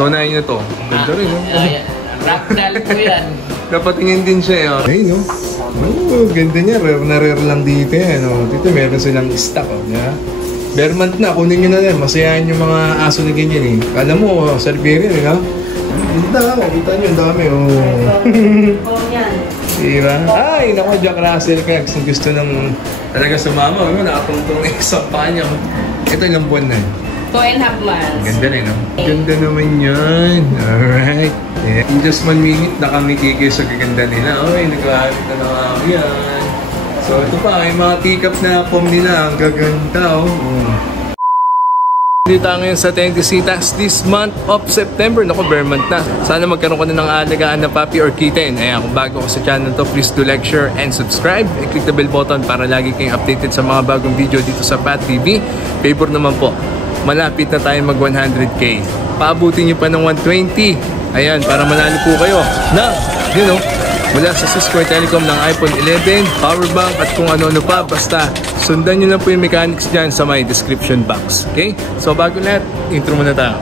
So, unahin nyo to. Ganda rin, no? Ragdoll po yan. Napatingin din siya, eh. Ayun, no? Oh, ganda niya. Rare na rare lang dito, eh. No? Dito, meron silang stock, oh. Yeah? Bare month na. Kunin nyo na rin. Masayahan yung mga aso na ganyan, eh. Kala mo, Siberian, eh, no? Ganda, oh. Kita nyo, ang dami, oh. Diba? Ay, naku, Jack Russell ka. Gusto nang talaga sumama. Ano, nakatungtong na isang panyo. Ito ilang buwan na. 2.5 months. Ganda rin, no? Ganda naman yan. Alright. Yeah. In just 1 minute na kami kikis sa gaganda nila. Okay, nag-aarit na lang yan. So, ito pa, yung mga teacup na pom nila. Ang gaganda, oh. Dito ngayon sa Tentisitas this month of September. Naku, bare month na. Sana magkaroon ko na ng alagaan na puppy or kitten. Ayan, kung bago ko sa channel to, please do like, share, and subscribe. And click the bell button para lagi kayong updated sa mga bagong video dito sa Pat TV. Favor naman po, malapit na tayo mag 100k. Paabutin nyo pa ng 120. Ayan, para manalo po kayo na, you know, mula sa Cisco Telecom ng iPhone 11, power bank at kung ano-ano pa. Basta sundan nyo lang po yung mechanics dyan sa my description box. Okay? So bago lahat, intro muna tayo.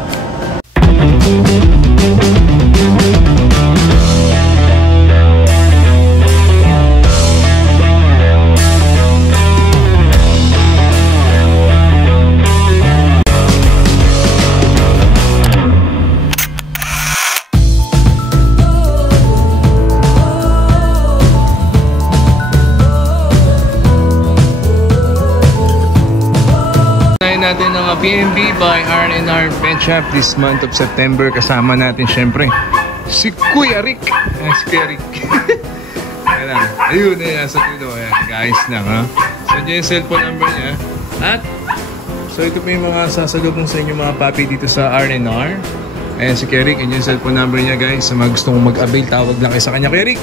Natin ng B&B by R&R Pet Shop this month of September. Kasama natin syempre si Kuya Rick. Si Kuya Rick. Ayun, sa tulo. Ayan, guys lang, ha. So, dyan yung cellphone number niya. At, so ito po yung mga sasalubong sa inyo mga papi dito sa R&R. Ayan, si Kuya Rick. Yun yung cellphone number niya, guys. Sa mga gusto kong mag-avail, tawag lang kayo sa kanya. Kuya Rick,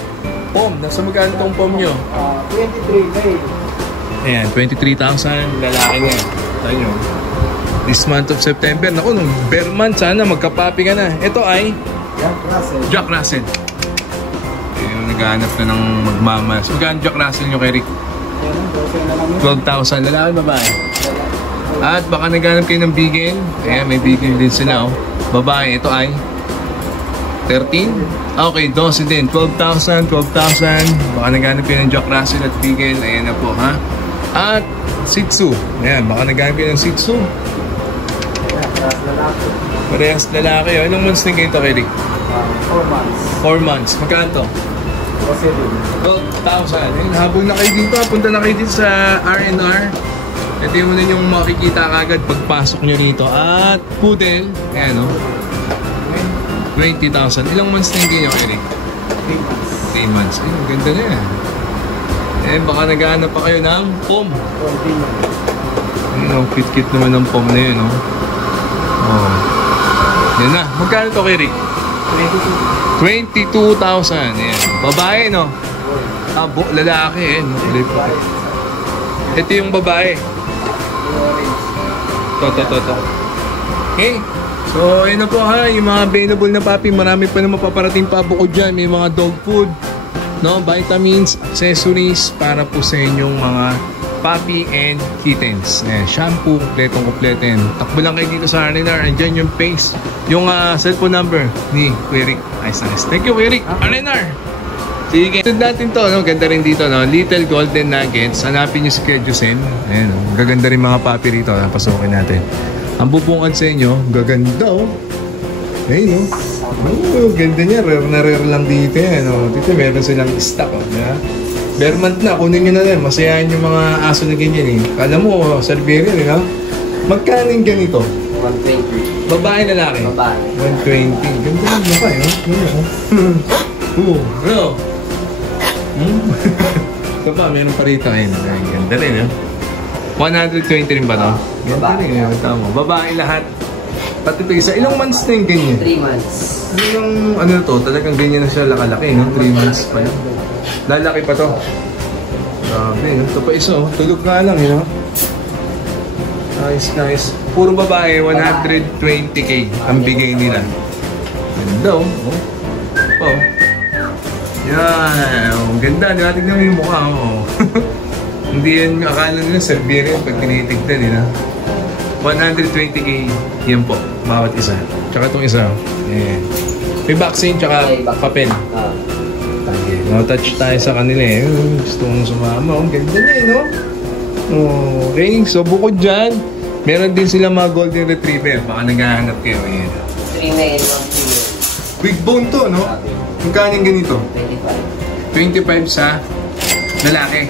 pom. Nasa magkano tong pom nyo? 23,000. Ayan, 23,000. Lalaki niya. Tayo nyo. This month of September. Naku, nung bare month, sana magkapapi ka na. Ito ay Jack Russell. Jack Russell. Ayun, naghahanap na ng magmamas. Magkano Jack Russell nyo kay Rick? 12,000. Lalaki, babae. At baka naghahanap kayo ng bigel. Ayan, may bigel din sila, oh. Babae, ito ay 13? Okay, 12 din. 12,000, 12,000. Baka naghahanap kayo ng Jack Russell at bigel. Ayan na po, ha? At Shih Tzu. Ayan, baka naghahanap kayo ng Shih Tzu. Parehas lalaki. Anong months na kayo ito, Eric? 4 months. 4 months. Magkano to? 12,000. Ayun, habol na kayo dito. Punta na kayo dito sa R&R. Ito yung muna yung makikita kagad pagpasok nyo rito. At poodle. Ayan, o. 20,000. Ilang months na kayo, Eric? 3 months. 3 months. Ayun, ganda na yan. Eh, baka naghahanap pa kayo ng pom. Ayun, kit-kit naman ng pom na yun, o. Oh. Yan na. Magkano to kay Rick? 22,000. Ayan. Babae, no? Lalaki, eh. Ito yung babae. To. Okay. So, ayun na po, ha. Yung mga available na papi. Marami pa na mapaparating pa bukod dyan. May mga dog food, no? Vitamins, accessories para po sa inyong mga puppy and kittens. Ayan, shampoo, kompletong-kompleto yan. Takbo lang kayo dito sa R&R. Andyan yung face, yung cellphone number ni Kuya Rick. Nice. Thank you, Kuya Rick. R&R. Sige. Ito natin to, no? Ganda rin dito, no? Little Golden Nuggets. Hanapin nyo si Kuya Jusen. Ayan, no? Gaganda rin mga puppy rito. Pasukin natin. Ang bubungad sa inyo, gaganda, oh. Ayun, no? Oh, ganda niya. Rare na rare lang dito, no? Dito meron silang stock, oh. Yeah? Bare month na, kunin nyo na rin. Masayahan yung mga aso na ganyan, eh. Kala mo, Siberian, eh, no? Magkano yung ganito? 120. Babae, lalaki? Babae. 120. Ganda lang ba kayo? Ano? Ito pa, meron pa rito. Ayun, ganda rin, eh. 120 rin ba, no? Ganda rin, eh. Tama. Babae lahat. Pati ito isa. Ilang months na yung ganyan? 3 months. Ano to? Talagang ganyan na siya lakalaki, no? 3 months pa lang. Lalaki pa to. Grabe, no? Ito pa isa, oh. Tulog nga lang, you know? Nice. Puro babae, 120k ang bigay nila. Ganda, oh. Oh. Yan. Oh, ganda. Tingnan mo yung mukha, oh. Hindi yan, akala nila Siberian pag tinitignan, 120k yan po, bawat isa. Tsaka itong isa. Ayan. May vaccine, tsaka papel. No, touch tayo sa kanila eh. Gusto kong sumama. Ang ganda na eh, no? Okay, so bukod dyan, meron din sila mga golden retriever. Baka naghahanap kayo. Ayan. 3 male, 1 female. Big bone to, no? Magkano yung ganito? 25 sa lalaki.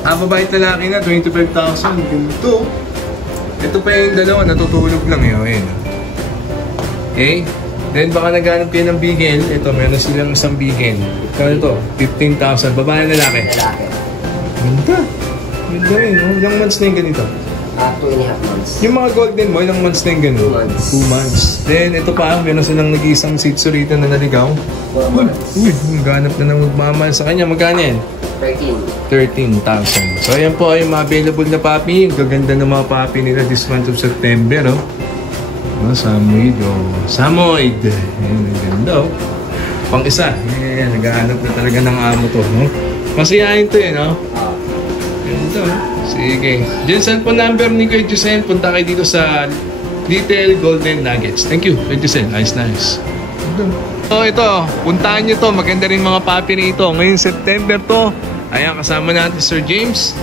Babae at lalaki na, 25,000. Ganito. Ito pa yung dalawa, natutulog lang yun. Ayan. Okay? Then baka naghanap kayo ng bigel. Ito, meron silang isang bigel. Kano ito? 15,000. Babae na lalaki. Ganda. Ganda rin, no? Ilang months na yung ganito? 2.5 months. Yung mga golden mo, ilang months na yung ganito? 2 months. 2 months. Then ito pa, meron silang nag-iisang Shih Tzu rito na naligaw. 4 months. Uy, maghanap na ng magmamahal sa kanya. Magkano yan? 13,000. So ayan po ay mga available na puppy. Gaganda ng mga puppy nila this month of September, no? Samoyed, Samoyed. Ayan, ang ganda, oh. Pang isa. Ayan, naghahanap na talaga ng amo to, no? Masiyahin to, no? Ganda, oh. Sige. Diyan, cellphone number ni Kuya Giselle. Punta kayo dito sa Little Golden Nuggets. Thank you, Kuya Giselle. Nice. So ito, puntahan nyo to. Maganda rin mga puppy nito. Ngayong September to. Ayan, kasama natin Sir James.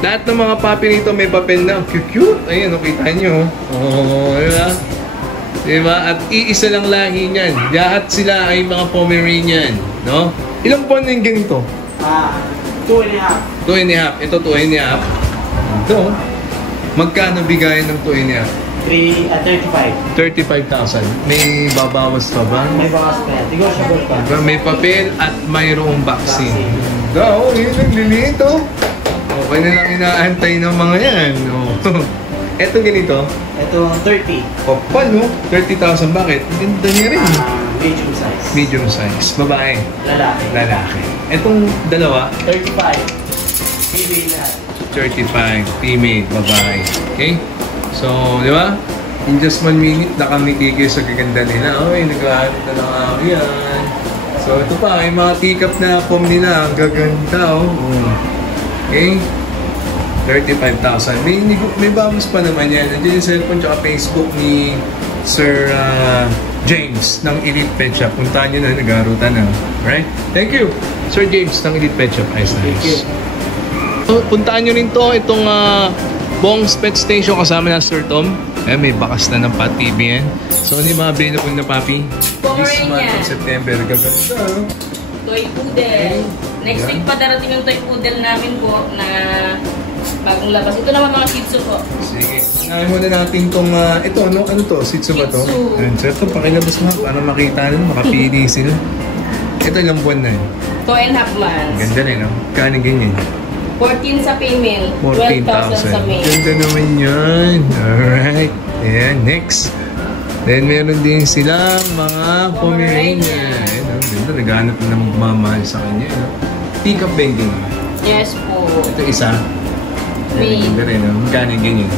Lahat ng mga puppy nito may papel na. Cute. Ayan, kita nyo. Diba? Diba? At iisa lang lahi niyan. Lahat sila ay mga Pomeranian. No? Ilang buwan na yung ganito? 2.5. 2.5. Ito 2.5. Ito. Magkano bigayan ng 2.5? 35,000. May babawas pa ba? May bawas pa yan. Negotiable pa. Diba? May papel at mayroong vaccine. Go, yun ang lilito. Okay na lang inaantay ng mga yan. Eto ganito. Ito 30. Kapal, no? 30,000. Bakit? Ganda niya rin. Medium size. Medium size. Babae. Lalaki. Etong dalawa. 35. Female na. 35. Female. Babae. Okay? So, di ba? In just 1 minute, nakamiti kayo sa gaganda nila. Ay, nag-aamit na lang ako yan. So, ito pa. Yung mga teacup na form nila. Ang gaganda, oh. Okay? 35,000. May bawas pa naman yan. Nandiyan yung cellphone tsaka Facebook ni Sir James ng Elite Pet Shop. Puntahan nyo na, nag-aarutan na. Alright? Thank you, Sir James ng Elite Pet Shop. Nice. So, puntahan nyo rin to, itong Bong's Pet Station kasama na Sir Tom. May bakas na ng Pat TV yan. So, ano yung mga available na puppy? This month of September. Gaganda. Toy Poodle. Next week pa darating yung Toy Poodle namin po na bagong labas. Ito naman mga Shih Tzu po. Sige. Nahin muna natin itong, ito, ano to? Shih Tzu ba to? Shih Tzu. Ayan, so ito, pakilabas mo para makita nyo, makapili sila. Ito ilang buwan na yun. 2.5 months. Ganda rin, no? Kano ganyan? 14 sa female, 12,000 sa 14,000. male. Ganda naman yan. Alright. Ayan, next. Then, meron din silang mga Pomeranian. Ayan, no? Ganda, naghanap na ng magmamahal sa kanya. No? Teacup bending. Yes po. Ito isa. Male. Ganda rin, no? Magkano ganyan?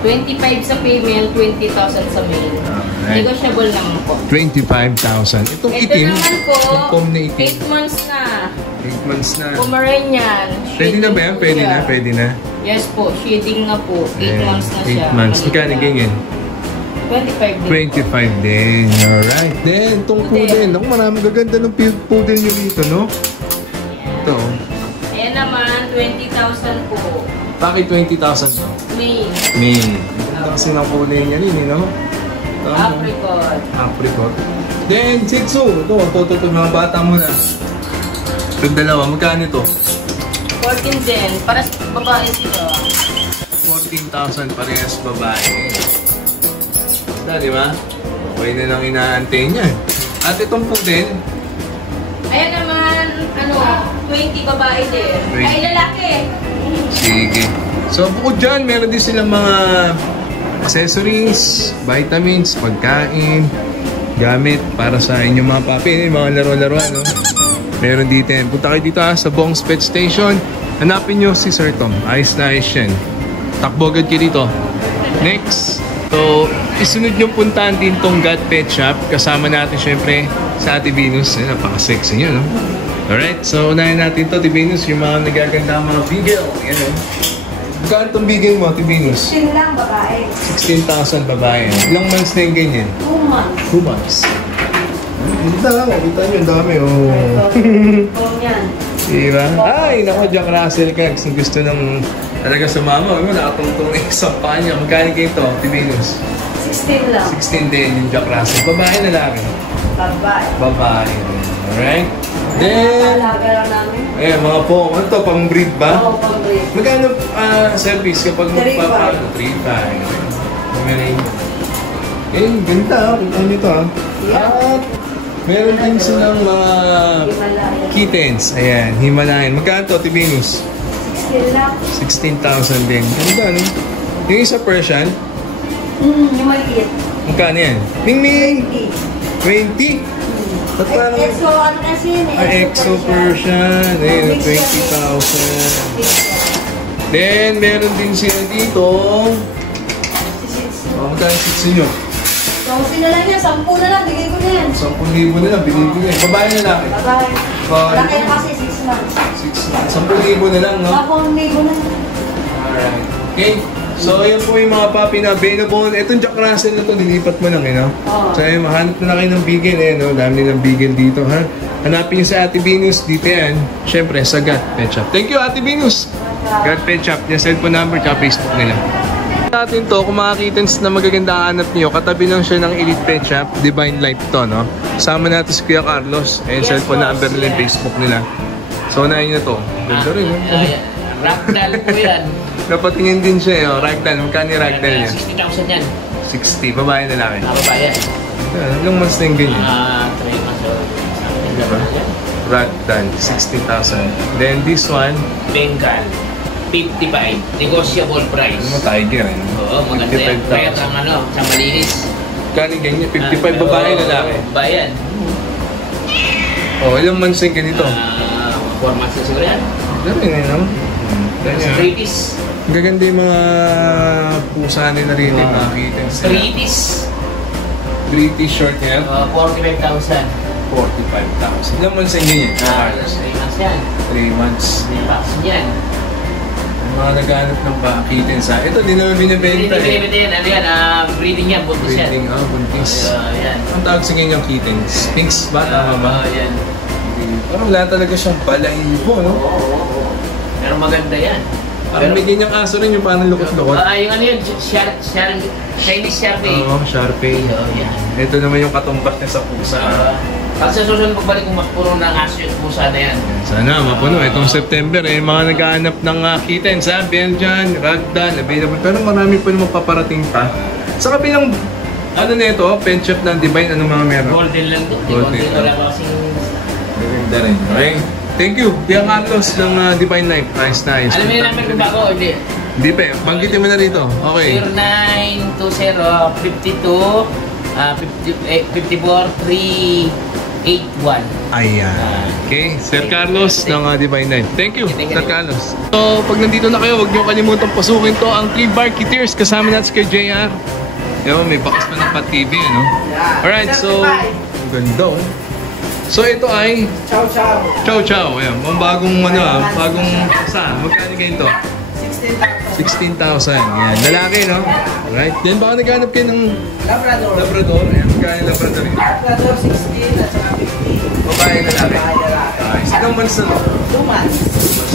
25 sa female, 20,000 sa male. Alright. Negotiable naman po. 25,000. Itong Ito itim. naman po, Yung pom na itim. 8 months na. 8 months na. Pomeranian. Pwede na ba yan? Shading Pwede po na? siya. Pwede na? Yes po, shading na po. 8 months na siya. 8 months. Magkano ganyan? 25 din. 25 din. Alright. Then, itong poodle. Ako, maraming gaganda ng poodle nyo dito, no? Ito. Ayan naman, 20,000 po. Bakit 20,000 to? May Ganda kasi ng kulay niya rin, no? apricot. Apricot. Then, Shih Tzu. Ito, mga bata mo na. Itong dalawa, magkano ito? 14 din. Para sa babae ito. 14,000 parehas babae. Di ba? Okay na lang inaantay niya. At itong poodle, Ayan naman, 20 babae din. 20. Ay, lalaki. sige. So, bukod dyan, meron din silang mga accessories, vitamins, pagkain, gamit para sa inyong mga puppy, mga laro-laruan, no? Meron dito yan. Punta kayo dito sa Bong's Pet Station. Hanapin nyo si Sir Tom. Ayos na ayos yan. Takbo agad kayo dito. Next. So, isunod yung puntahan din tong God Pet Shop. Kasama natin syempre sa Ate Venus. Napaka-sexy nyo, no? Alright, so unahin natin to, Ate Venus, yung mga nagaganda mga beagle. Yan, no? Magkano itong bigay mo, Tivinus? 16 lang, babae. 16,000 babae. Ilang months na yung ganyan? 2 months. 2 months. Kita lang, kita nyo, ang dami, oh. Ito yan. Diba? Ay, naku, Jack Russell ka. Gusto ng talaga sumama. Nakatungtong na isang paa niya. Magkano kayo ito, Tivinus? 16 lang. 16 din yung Jack Russell. Babae na lang. Babae. Babae. Alright? Then, Alaga lang namin. ayan, mga po. Ano to, pang breed ba? Oo, pang-breed. Magkano service kapag 3,500. magpapalo? 3,500. Meron. Eh, ganda. Kita nito ah. At meron din silang mga Himalaya. kittens. Ayan, Himalayan. Magkano to, Tivinus? 16 lang. 16,000 din. Ganda, no? Yung isa Persian, Yung maliit. magkano yan? Ming Ming! 20. 20? Ba't parang... Exo, ano kasi yun eh. Ay, Exo Persian. Ayun, 20,000. Then, meron din sila dito. Magkano yung sitsi nyo? So, sino lang yan? 10 na lang. Bigay ko na yan. 10,000 na lang, binili ko yan. Babae na lang. Babae. Laki na kasi 6 months. 10,000 na lang, no? Ako ang libo na. Alright. Okay. So, ayan po yung mga puppy na available. Itong Jack Russell na to, nilipat mo lang, eh, no? Oo. So, ayun, mahanap na kayo ng bigel, eh, no? Dami ng bigel dito, ha? Hanapin nyo sa Ate Venus, dito yan. Siyempre, sa God Pet Shop. Thank you, Ate Venus! God Pet Shop, yung cellphone number, tsaka Facebook nila. Natin to, kung mga kittens na magaganda hanap niyo, katabi lang siya ng Elite Pet Shop, Divine Life to, no? Sama natin si Kuya Carlos, ayun, cellphone number nila, Facebook nila. So, unahin nyo to. Ganda rin, no? Ragdoll po yan. Napatingin din siya, eh, oh. Ragdoll, magkano yung Ragdoll niya? 60,000 yan. 60, babae na lang. Babae yan. Ilang months na yung ganyan? 3 months old. Diba? Ragdoll, 60,000. Then this one, Bengal. 55. Negotiable price. ano mo, tiger, eh? Oo, maganda yan. Kaya ang ano, sa malinis. Kani ganyan, 55 babae na lang. Babae yan. Oh, ilang months yung ganito? 4 months na siguro yan. Ganun eh, no? Ganyan. Straighties. Ang gaganda yung mga pusa nila rin, yung mga kittens. Straighties. British short yan. 45,000. 45,000. Ilang months yung ganyan? 3 months yan. 3 months. 3 months yan. Yung mga naghanap ng kittens, ha? Ito, di naman binibenta eh. Binibenta yan. Ano yan? Breeding yan. Buntis yan. Breeding, buntis. Yan. Ang tawag sa ganyang kittens? Pinks ba? Tama ba? Yan. Parang wala talaga siyang balahibo, no? Oo. Pero maganda yan. Parang may ganyang aso rin yung parang lukot-lukot. Yung ano yun, Chinese Sharpie. Oo, Sharpie. Yan. Ito naman yung katumbas niya sa pusa. Kasi sa susunod pagbalik kung mas puro ng aso yung pusa na yan. Sana mapuno. Itong September, mga naghahanap ng kittens, ha? Belgian, Ragdoll, available. Pero marami pa naman paparating pa. Sa kabilang, ano na ito, pen shop ng Divine, ano mga meron? Golden lang to. Golden. Wala pa kasing... Maganda rin. Okay. Thank you, Kuya Carlos ng Divine Life. Nice. Alam mo yung number ko bago o hindi? Hindi pa, banggitin mo na rito. Okay. 0920-54-381. Ayan. Okay, Sir Carlos ng Divine Life. Thank you, Sir Carlos. So, pag nandito na kayo, huwag niyo kalimutang pasukin to ang 3 Barketeers. Kasama natin si Kuya JR. Yo, may bakas pa ng Pat-TV, ano? Alright, so, ang ganda, oh. So, ito ay Chow chow. Chow Chow. Ayan, mga bagong, bagong saan? Magkano kayo ito? 16,000. Yan, lalaki, no? Alright, then baka naghanap kayo ng Labrador. Labrador. Ayan, magkano Labrador yun? Labrador 16 at saka 50. Babae na lalaki. Babae lalaki. Ay, silang months na, no? 2 months.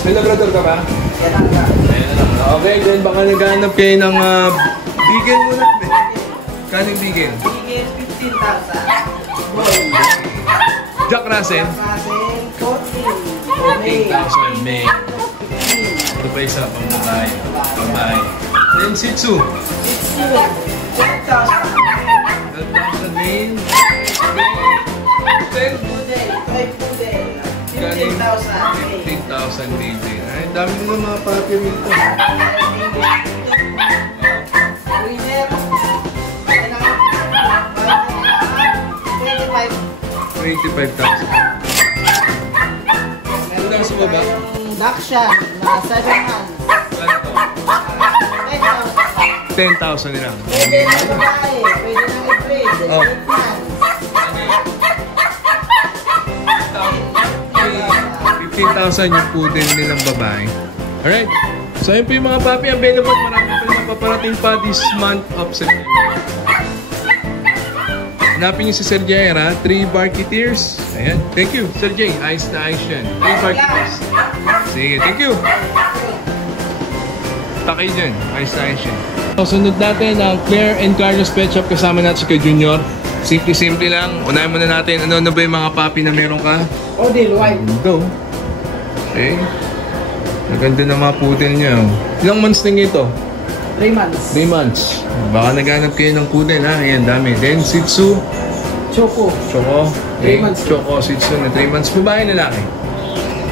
May Labrador ka ba? Yan ang lang. Okay, then baka naghanap kayo ng bigel muna. Kano yung bigel? Bigil 15,000. Boy. Jack Russell. Kasi 14. 8,000 May. Ito pa isa pang babae. Babae. Then Shih Tzu. 12,000. 12,000 May. 10. Pudel. 5 pudel. 15,000. 15,000 May. Ay, dami nila mga papi rito. Winner. 25,000. Ano lang sa baba? Dakshan na 7 months. 10,000 nila. Pwede na babae. Pwede na i-breed. 8 Oh. months. 15,000 yung poodle nilang babae. Alright. So ayun po yung mga papi available. Marami pa yung paparating pa this month of September. Hanapin niyo si Sir Jair, ha? 3 Barketeers. Ayan. Thank you, Sir Jay. Ayos na ayos yan. 3 Barketeers. Sige, thank you. Takay dyan. Ayos na ayos yan. So, sunod natin ang Claire and Carlos Pet Shop. Kasama natin si Kuya Junior. Simple lang. Unahin muna natin. Ano ba yung mga papi na meron ka? Odil, white. Ito. Okay. Maganda na mga poodle niya. Ilang months na ito? 3 months. 3 months. Baka naghanap kayo ng poodle, ha? Ayan, dami. Then, Shih Tzu. Choco. Choco. 3 months. Choco, Shih Tzu na 3 months. Babae, lalaki.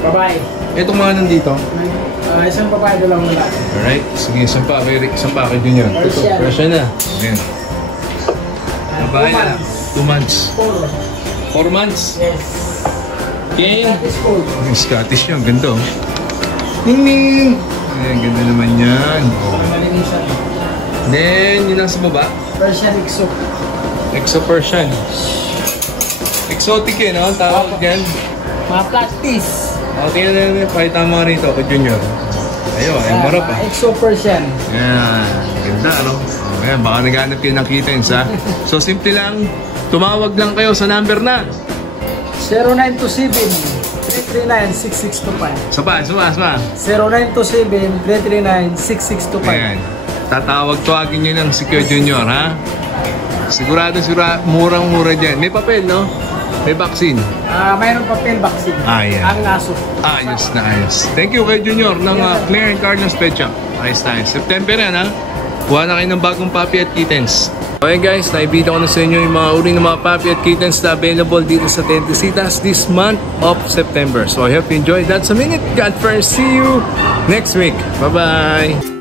Babae. Itong mga nandito. Isang babae, dalawang lalaki. Alright. Sige, isang pa kay Junior. Persian. Persian na. Ayan. Babae na. 2 months. 4 months. Yes. Okay. Scottish Fold. Yung Scottish yun. Ganda, oh. Ning-ning! Ayan, ganda naman yan. Malinisan. Then, yun nasa baba. Persian Exo. Exo Persian. Exotic eh, no? Tawag yan. Mga plastis. O, tingnan na. Pakita mo rito kay Junior. Ayun, ay marap ah. Exo Persian. Yan. Ganda, no? Ayan, baka naghanap kayo ng kittens, ha? So, simple lang. Tumawag lang kayo sa number na 0927-339-6625. Sapa. 0927-339-6625. Ayan. Tawagin nyo ng si Kuya Junior, ha? Sigurado, murang-mura dyan. May papel, no? May vaccine. Mayroon papel vaccine. Ayan. Ang aso. Ayos na ayos. Thank you kay Junior ng Claire and Carlos Pet Shop. Ayos na ayos. September yan, ha? Kuha na kayo ng bagong puppy at kittens. Okay guys, naibita ko na sa inyo yung mga uri ng mga puppy at kittens na available dito sa Tentecitas this month of September. So I hope you enjoyed. That's a minute. God first. See you next week. Bye-bye.